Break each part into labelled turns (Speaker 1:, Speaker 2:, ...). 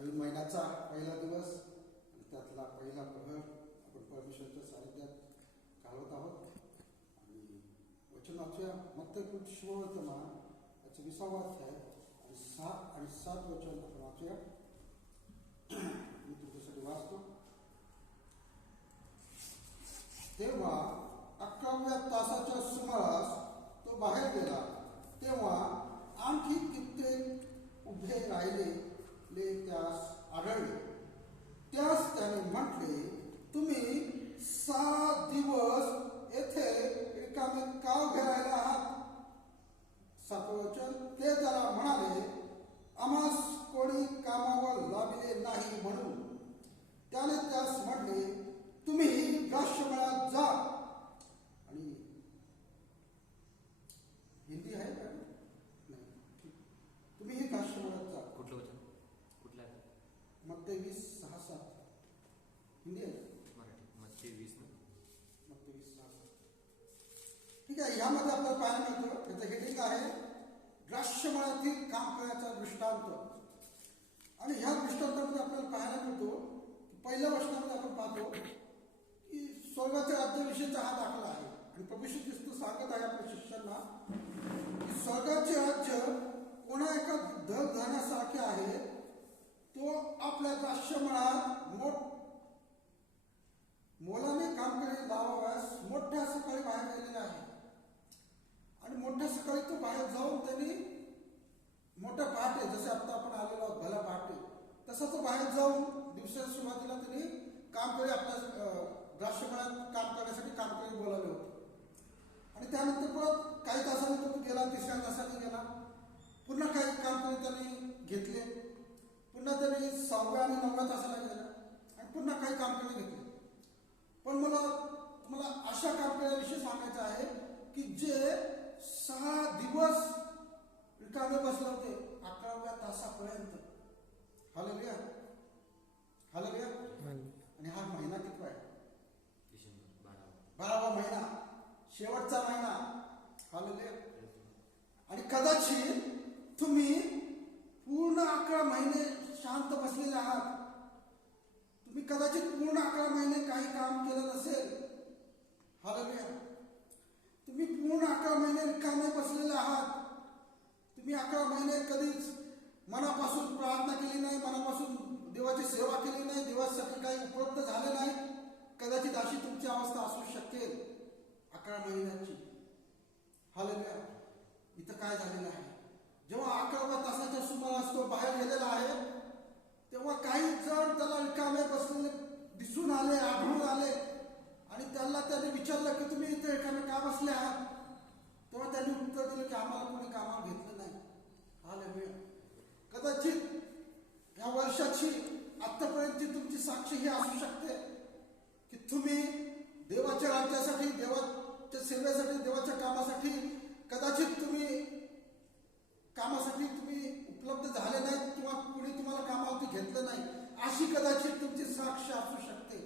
Speaker 1: नवीन महिन्याचा पहिला दिवस आणि त्यातला पहिला प्रहर आपण परमेश्वरच्या सानिध्यात घालवत आहोत. आणि वचन वाचूया. मत्त याचे विसावा अध्याय आणि सहा आणि सात वचन आपण वाचूया. मी तुमच्यासाठी वाचतो. तेव्हा अकराव्या तासाच्या सुमारास तो बाहेर गेला. तेव्हा आणखी कित्येक उभे राहिले. आपले त्यास आढळले. त्यास त्याने म्हटले तुम्ही सहा दिवस येथे रिकामे का उभे राहिले आहात? सातवचन ते त्याला म्हणाले आम्हास कोणी कामावर लाविले नाही म्हणून. त्याने त्यास म्हटले तुम्ही द्राक्षमळ्यात जा आणि हिंदी आहे का नाही ठीक. तुम्ही ही द्राक्षमळ्यात जा
Speaker 2: कुठलं वचन कुठलं आहे
Speaker 1: मग ते वीस सहा सात हिंदी आहे
Speaker 2: मराठी मग ते वीस ना
Speaker 1: मग ते वीस सहा सात ठीक आहे यामध्ये आपल्याला पाहायला मिळतं त्याचं हेडिंग आहे द्राक्षमळातील काम करण्याचा दृष्टांत. आणि ह्या दृष्टांतामध्ये आपल्याला पाहायला मिळतो पहिल्या वर्षामध्ये आपण पाहतो की स्वर्गाच्या राज्याविषयीचा हा दाखला आहे. आणि प्रभू श्री ख्रिस्त सांगत आहे आपल्या शिष्यांना की स्वर्गाचे राज्य कोणा एका धग धरण्यासारखे आहे तो आपल्या द्राक्षमळात मोठ मोलाने काम करणे लावाव्यास मोठ्या सकाळी बाहेर गेलेले आहे. आणि मोठ्या सकाळी तो बाहेर जाऊन त्यांनी मोठ्या पहाटे जसे आता आपण आलेलो आहोत भल्या पहाटे तसा तो बाहेर जाऊन दिवसाच्या सुरुवातीला त्यांनी काम करे आपल्या अं, काम करण्यासाठी काम करे बोलावले होते. आणि त्यानंतर परत काही तासांनी तो गेला तिसऱ्या तासाने गेला. पुन्हा काही काम करी त्यांनी घेतले. पुन्हा त्यांनी सहाव्या आणि नवव्या तासाला गेला. आणि पुन्हा काही काम करी घेतले. पण मला तुम्हाला अशा कामगिरीविषयी सांगायचं आहे की जे सहा दिवस रिकामे बसले होते. अकराव्या तासापर्यंत. हालेलुया हालेलुया आणि हा महिना किती आहे?
Speaker 2: बारा
Speaker 1: बारावा महिना. शेवटचा महिना. हालेलुया आणि कदाचित तुम्ही पूर्ण अकरा महिने शांत बसलेले आहात. तुम्ही कदाचित पूर्ण अकरा महिने काही काम केलं नसेल. हलव्या पूर्ण अकरा महिने रिकामे बसलेले आहात. तुम्ही अकरा महिने कधीच मनापासून प्रार्थना केली नाही मनापासून देवाची सेवा केली नाही देवासाठी काही उपलब्ध झाले नाही. कदाचित अशी तुमची अवस्था असू शकेल अकरा महिन्याची. हालेल्या. इथं काय झालेलं आहे? जेव्हा अकराव्या तासाच्या सुमारास तो बाहेर गेलेला आहे तेव्हा काही जण त्याला रिकामे बसलेले दिसून आले आढळून आले. आणि त्याला त्याने विचारलं की तुम्ही इथे रिकामे का बसले आहात? तेव्हा त्यांनी उत्तर दिलं की आम्हाला कोणी कामावर घेतलं नाही. हालेलुया कदाचित या वर्षाची आतापर्यंतची तुमची साक्षी ही असू शकते की तुम्ही देवाच्या राज्यासाठी देवाच्या सेवेसाठी देवाच्या कामासाठी कदाचित तुम्ही कामासाठी तुम्ही उपलब्ध झाले नाहीत किंवा कुणी तुम्हाला कामावरती घेतलं नाही. अशी कदाचित तुमची साक्ष असू शकते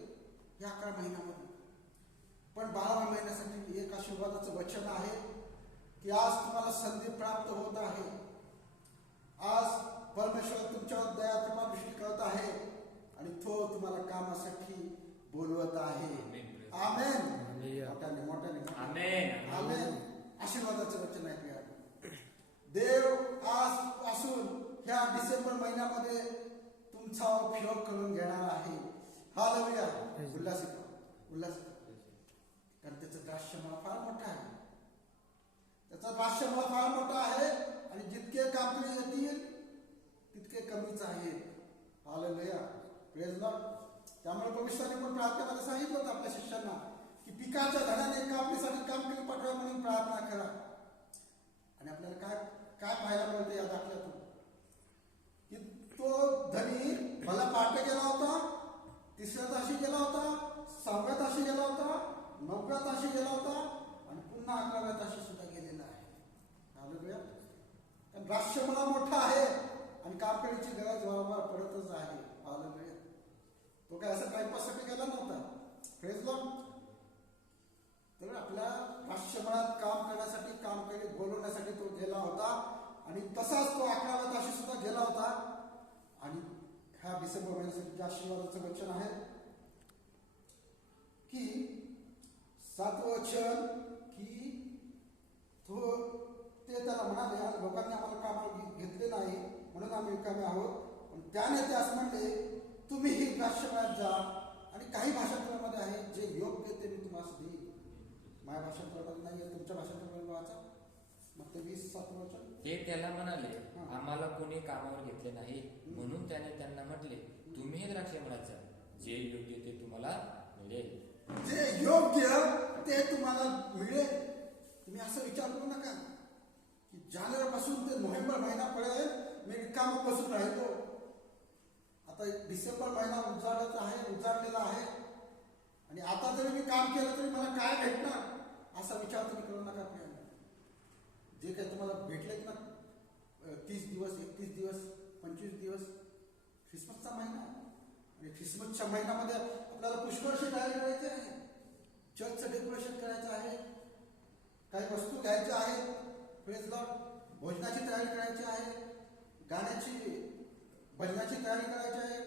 Speaker 1: या अकरा महिन्यामध्ये. पण बाराव्या महिन्यासाठी एक आशीर्वादाचं वचन आहे. की आज तुम्हाला संधी प्राप्त होत आहे. आज परमेश्वर तुमच्यावर दया कृपा दृष्टी करत आहे आणि तो तुम्हाला कामासाठी बोलवत आहे. आमेन. मोठ्याने मोठ्याने
Speaker 2: आमेन.
Speaker 1: आमेन आशीर्वादाचं वचन ऐकूया. देव आजपासून ह्या डिसेंबर महिन्यामध्ये तुमचा उपयोग करून घेणार आहे. हालेलुया उल्हासित व्हा, उल्हासित व्हा. कारण त्याचं द्राक्षमळा फार मोठा आहे. त्याचा द्राक्षमळा फार मोठा आहे आणि जितके कापले येतील तितके कमीच आहे. हालेलुया. प्रेज त्यामुळे भविष्याने पण प्रार्थना सांगितलं होतं आपल्या शिष्यांना की पिकाच्या धड्याने कापणीसाठी काम केली पाठवा म्हणून प्रार्थना करा. आणि आपल्याला काय काय पाहायला मिळते या दाखल्यातून? की तो धनी मला पाठ गेला होता तिसऱ्या ताशी गेला होता सहाव्या ताशी गेला होता नवव्या ताशी गेला होता आणि पुन्हा अकराव्या ताशी सुद्धा बघूया. कारण राष्ट्र मला मोठा आहे आणि कापडीची गरज वारंवार पडतच आहे हालेलुया तो काय असं टाईमपाससाठी गेला नव्हता. फ्रेज तर आपल्या राष्ट्रमळात काम करण्यासाठी काम केले बोलवण्यासाठी तो गेला होता. आणि तसाच तो अकराव्या ताशी सुद्धा गेला होता. आणि ह्या डिसेंबर महिन्यासाठी आशीर्वादाचं वचन आहे की सातवं वचन की तो ते त्याला म्हणाले "आज लोकांनी आम्हाला कामाला घे- घेतले नाही? म्हणून आम्ही रिकामे आहोत. पण त्याने त्यास म्हणले तुम्ही ही भाषणात जा आणि काही भाषांतरामध्ये आहे जे योग्य ते मी तुम्हाला देईन. माझ्या भाषांतरामध्ये नाही आहे तुमच्या भाषांतरामध्ये वाचा. मग ते वीस वचन
Speaker 3: ते त्याला म्हणाले. आम्हाला कोणी कामावर घेतले नाही. म्हणून त्याने त्यांना म्हटले तुम्ही हे द्राक्ष जा जे योग्य ते तुम्हाला मिळेल.
Speaker 1: जे योग्य ते तुम्हाला मिळेल. तुम्ही असं विचार करू नका. की जानेवारीपासून ते नोव्हेंबर महिन्यापर्यंत मी रिकाम बसून राहिलो. आता डिसेंबर महिना उजाडत आहे उजाडलेला आहे. आणि आता जरी मी काम केलं तरी मला काय भेटणार? असा विचार तुम्ही करू नका प्रियांना जे काही तुम्हाला भेटलेत ना तीस दिवस एकतीस दिवस पंचवीस दिवस ख्रिसमसचा महिना. आणि ख्रिसमसच्या महिन्यामध्ये आपल्याला पुष्कळशी तयारी करायची आहे. चर्चचं डेकोरेशन करायचं आहे. काही वस्तू घ्यायच्या आहेत. प्रेस लॉर्ड भोजनाची तयारी करायची आहे गाण्याची भजनाची तयारी करायची आहे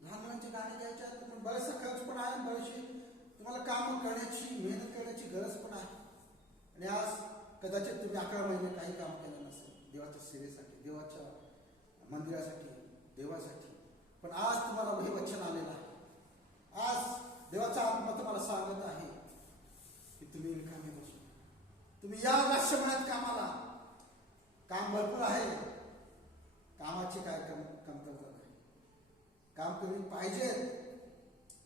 Speaker 1: लहान मुलांचे गाणे घ्यायचे आहेत पण बरेचसा खर्च पण आहे बरेचशी तुम्हाला काम करण्याची मेहनत करण्याची गरज पण आहे. आणि आज कदाचित तुम्ही अकरा महिने काही काम केलं नसेल देवाच्या सेवेसाठी देवाच्या मंदिरासाठी देवासाठी. पण आज तुम्हाला हे वचन आलेलं आहे. आज देवाचा आत्मा तुम्हाला सांगत आहे की तुम्ही रिकामे बसू तुम्ही या राष्ट्रमयात कामाला. काम भरपूर आहे. कामाची काय कम कमतरता नाही. काम तुम्ही पाहिजे.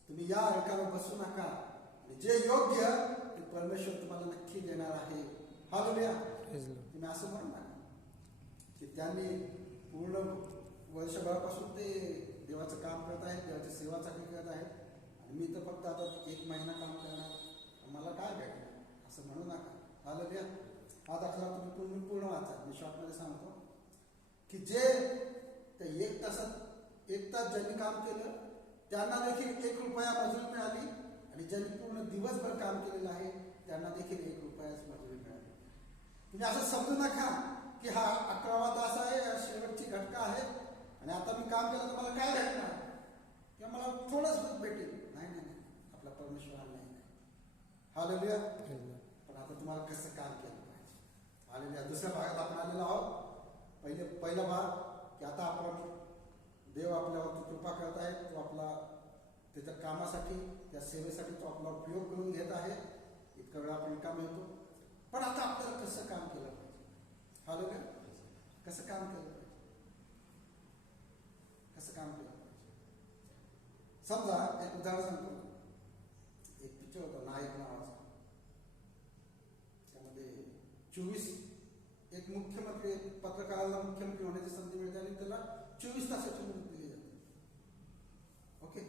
Speaker 1: तुम्ही या रिकामे बसू नका. आणि जे योग्य ते परमेश्वर तुम्हाला नक्की देणार आहे. हालेलुया. तुम्ही असं म्हणू नका. की त्यांनी पूर्ण वर्षभरापासून ते देवाचं काम करत आहेत देवाची सेवा चांगली करत आहेत. आणि मी तर फक्त आता एक महिना काम करणार. मला काय भेटणार? असं म्हणू नका. हालेलुया हा दाखला तुम्ही पूर्ण पूर्ण वाचा. मी शॉर्टमध्ये सांगतो. की जे ते एक तासात एक तास ज्यांनी काम केलं त्यांना देखील एक रुपया मजुरी मिळाली आणि ज्यांनी पूर्ण दिवसभर काम केलेलं आहे त्यांना देखील एक रुपयाच मजुरी मिळाली. तुम्ही असं समजू नका की हा अकरावा तास आहे शेवटची घटका आहे. आणि आता मी काम केलं तर मला काय भेटणार? किंवा मला थोडंच भेटेल. नाही नाही नाही. आपला परमेश्वर नाही. हालेलुया पण तुम्हाला कसं काम केलं पाहिजे हालेलुया दुसऱ्या भागात आपण आलेलो आहोत पहिले, पहिला भाग की आता आपण देव आपल्यावरती कृपा करत आहे तो आपला त्याच्या कामासाठी त्या सेवेसाठी तो आपला उपयोग करून घेत वेळ आपण काम येतो। पण आता आपल्याला कसं काम केलं पाहिजे? हालो का कसं काम केलं पाहिजे? कसं काम केलं पाहिजे? समजा, एक उदाहरण सांगतो. चोवीस एक मुख्यमंत्री एक पत्रकाराला मुख्यमंत्री होण्याची संधी मिळते आणि त्याला चोवीस तासाची मुदत दिली जाते ओके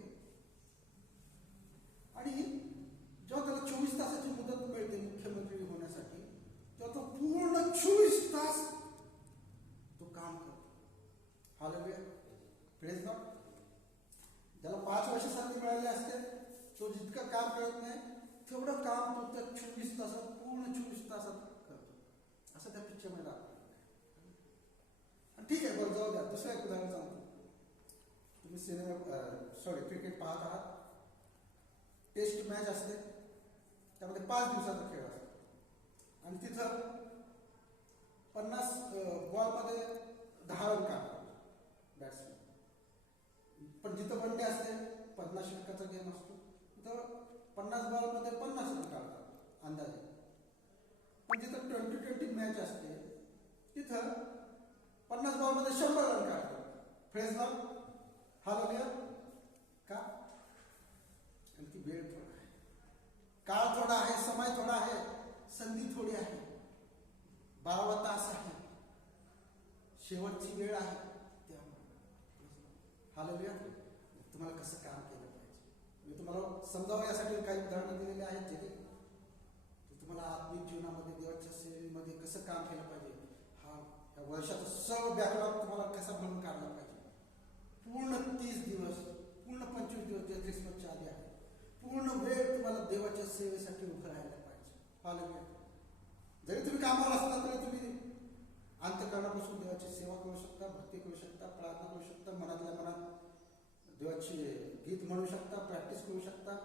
Speaker 1: आणि जेव्हा त्याला चोवीस तासाची मुदत मिळते मुख्यमंत्री होण्यासाठी तेव्हा तो पूर्ण चोवीस तास तो काम करतो हालेलुया प्रेज लॉर्ड ज्याला पाच वर्ष संधी मिळाली असते तो जितकं काम करत नाही तेवढं काम तो त्या चोवीस तासात पूर्ण चोवीस तासात करतो असं त्या पिक्चरमध्ये दाखवलं आणि ठीक आहे बरं जाऊ द्या दुसरं एक उदाहरण सांगतो तुम्ही सिनेमा सॉरी क्रिकेट पाहत आहात. टेस्ट मॅच असते. त्यामध्ये पाच दिवसाचा खेळ असतो. आणि तिथं पन्नास बॉलमध्ये दहा रन काढतात बॅट्समॅन पण जिथं वनडे असते पन्नास षटकाचा गेम असतो. तिथं पन्नास बॉलमध्ये पन्नास रन काढतात अंदाजे. पण जिथं ट्वेंटी ट्वेंटी मॅच असते तिथं पन्नास बॉलमध्ये शंभर रन काढतो. फ्रेश बॉल हा बघूया का? आणि ती वेळ थोडा आहे. काळ थोडा आहे समय थोडा आहे संधी थोडी आहे. बारावा तास आहे. शेवटची वेळ आहे. त्यामुळे. हालेलुया तुम्हाला कसं काम केलं पाहिजे? मी तुम्हाला समजावं यासाठी काही उदाहरणं दिलेली आहेत जे तुम्हाला आत्मिक जीवनामध्ये देवाच्या सेवेमध्ये कसं काम केलं पाहिजे? या वर्षाचा सर्व बॅकलॉग तुम्हाला कसा म्हणून काढला पाहिजे? पूर्ण तीस दिवस पूर्ण पंचवीस दिवस जे वर्ष आधी आहे. पूर्ण वेळ तुम्हाला देवाच्या सेवेसाठी उभं राहायला पाहिजे. हालेलुया जरी तुम्ही कामावर असला तरी तुम्ही अंतकरणापासून देवाची सेवा करू शकता भक्ती करू शकता प्रार्थना करू शकता मनातल्या मनात देवाची गीत म्हणू शकता प्रॅक्टिस करू शकता.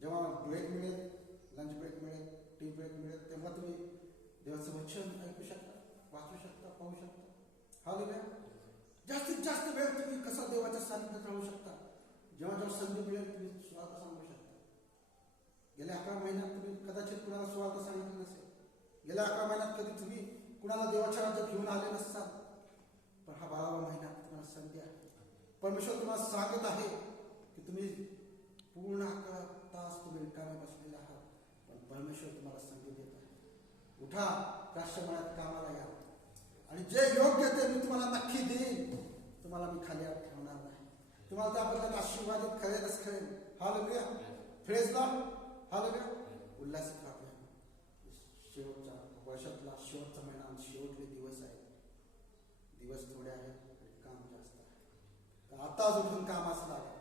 Speaker 1: जेव्हा ब्रेक मिळेल लंच ब्रेक मिळेल टी ब्रेक मिळेल तेव्हा तुम्ही देवाचं वचन ऐकू शकता. पाहू शकता. हा जास्तीत जास्त वेळ तुम्ही कसा देवाच्या सानिध्यात राहू शकता? जेव्हा जेव्हा संधी मिळेल तुम्ही स्वार्थ सांगू शकता. गेल्या अकरा महिन्यात तुम्ही कदाचित कुणाला स्वार्थ सांगितलं नसेल. गेल्या अकरा महिन्यात कधी तुम्ही कुणाला देवाच्या राज्यात घेऊन आले नसता पण हा बारावा महिना तुम्हाला संधी आहे. परमेश्वर तुम्हाला सांगत आहे की तुम्ही पूर्ण अकरा तास तुम्ही रिकामे बसलेले आहात. पण परमेश्वर तुम्हाला संधी देत आहे. उठा राष्ट्रमनात कामाला या. आणि जे योग्य ते मी तुम्हाला नक्की देईन तुम्हाला मी खाली ठेवणार नाही. तुम्हाला त्याबद्दल आशीर्वादित करेलच खरेन. हा लग्या फ्रेज ना हा लग्या उल्हासित राहूया शेवटच्या वर्षातला शेवटचा महिना शेवटचे शेवटले दिवस आहेत दिवस थोडे आहेत आणि काम जास्त आहे. तर आताच उठून कामास लागा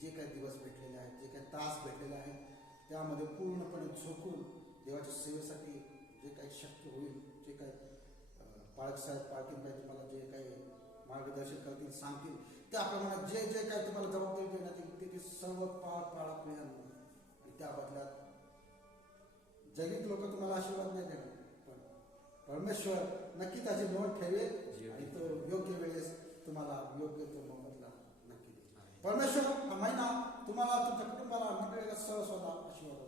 Speaker 1: जे काही दिवस भेटलेले आहेत जे काही तास भेटलेले आहेत त्यामध्ये पूर्णपणे झोकून देवाच्या सेवेसाठी जे काही शक्य होईल पाळक साहेब तुम्हाला जे काही मार्गदर्शन करतील सांगतील त्याप्रमाणे जे जे काही तुम्हाला जबाबदारी देण्यात येईल ते ते सर्व पाळ पाळा प्रियांनो आणि त्या बदल्यात जगीत लोक तुम्हाला आशीर्वाद नाही देणार पण परमेश्वर नक्की त्याची नोंद ठेवेल आणि तो योग्य वेळेस तुम्हाला योग्य तो मोबदला नक्की देईल. परमेश्वर हा महिना तुम्हाला तुमच्या कुटुंबाला मंडळीला सहज आशीर्वाद